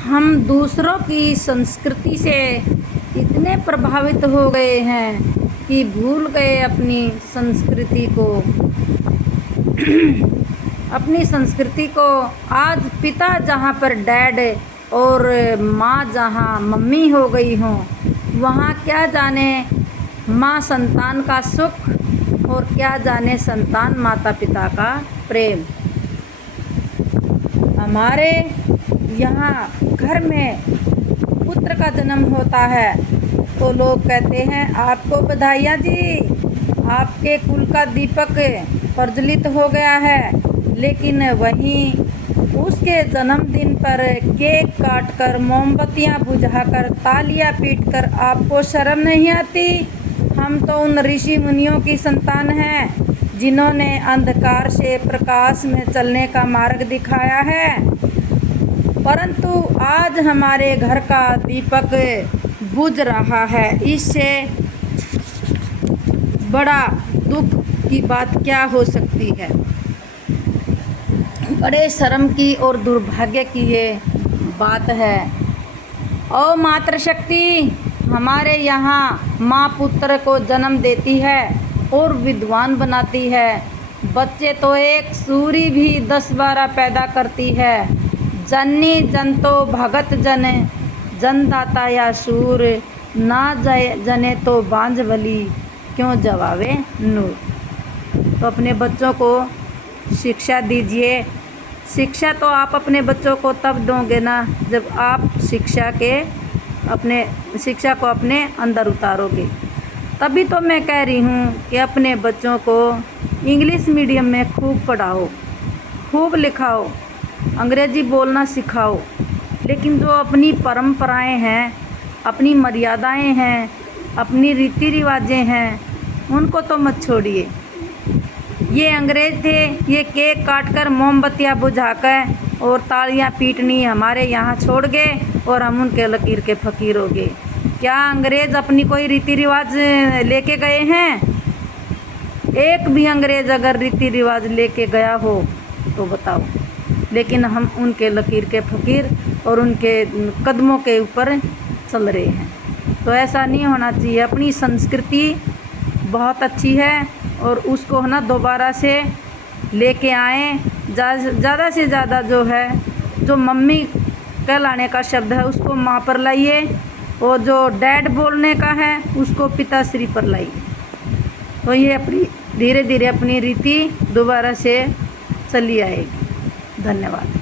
हम दूसरों की संस्कृति से इतने प्रभावित हो गए हैं कि भूल गए अपनी संस्कृति को। अपनी संस्कृति को आज पिता जहाँ पर डैड और माँ जहाँ मम्मी हो गई हों, वहाँ क्या जाने माँ संतान का सुख और क्या जाने संतान माता पिता का प्रेम। हमारे यहाँ घर में पुत्र का जन्म होता है तो लोग कहते हैं आपको बधाइयाँ जी, आपके कुल का दीपक प्रज्वलित हो गया है। लेकिन वहीं उसके जन्मदिन पर केक काटकर, मोमबत्तियाँ बुझाकर, तालियां पीटकर आपको शर्म नहीं आती? हम तो उन ऋषि मुनियों की संतान हैं जिन्होंने अंधकार से प्रकाश में चलने का मार्ग दिखाया है, परंतु आज हमारे घर का दीपक बुझ रहा है। इससे बड़ा दुख की बात क्या हो सकती है। बड़े शर्म की और दुर्भाग्य की ये बात है। ओ मातृशक्ति, हमारे यहाँ माँ पुत्र को जन्म देती है और विद्वान बनाती है। बच्चे तो एक सूरी भी 10-12 पैदा करती है। जननी जन तो भगत जन, जनदाता या सूर, ना जने तो बांझवली, क्यों जवावे नूर। तो अपने बच्चों को शिक्षा दीजिए। शिक्षा तो आप अपने बच्चों को तब दोगे ना जब आप शिक्षा को अपने अंदर उतारोगे। तभी तो मैं कह रही हूँ कि अपने बच्चों को इंग्लिश मीडियम में खूब पढ़ाओ, खूब लिखाओ, अंग्रेज़ी बोलना सिखाओ, लेकिन जो अपनी परंपराएं हैं, अपनी मर्यादाएं हैं, अपनी रीति रिवाजें हैं, उनको तो मत छोड़िए। ये अंग्रेज़ थे, ये केक काटकर, मोमबत्तियाँ बुझाकर और तालियां पीटनी हमारे यहाँ छोड़ गए और हम उनके लकीर के फ़कीर हो गए। क्या अंग्रेज़ अपनी कोई रीति रिवाज लेके गए हैं? एक भी अंग्रेज़ अगर रीति रिवाज लेके गया हो तो बताओ। लेकिन हम उनके लकीर के फ़कीर और उनके कदमों के ऊपर चल रहे हैं। तो ऐसा नहीं होना चाहिए। अपनी संस्कृति बहुत अच्छी है और उसको है ना दोबारा से लेके आएँ। ज़्यादा से ज़्यादा जो है, जो मम्मी कहलाने का शब्द है उसको माँ पर लाइए, और जो डैड बोलने का है उसको पिताश्री पर लाइए। तो ये अपनी धीरे धीरे अपनी रीति दोबारा से चली आएगी। धन्यवाद।